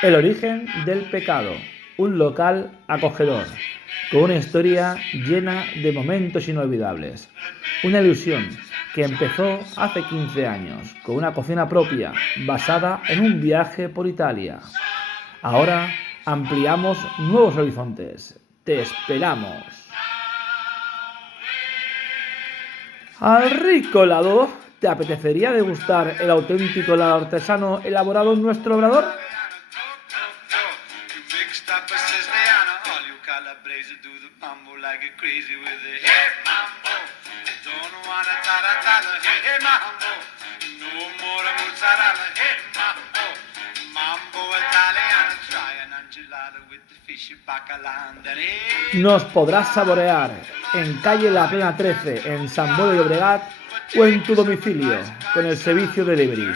El origen del pecado, un local acogedor, con una historia llena de momentos inolvidables. Una ilusión que empezó hace 15 años, con una cocina propia, basada en un viaje por Italia. Ahora ampliamos nuevos horizontes. Te esperamos. Al rico helado, ¿te apetecería degustar el auténtico helado artesano elaborado en nuestro obrador? Nos podrás saborear en calle La Plena 13, en San Boi de Llobregat, o en tu domicilio con el servicio delivery.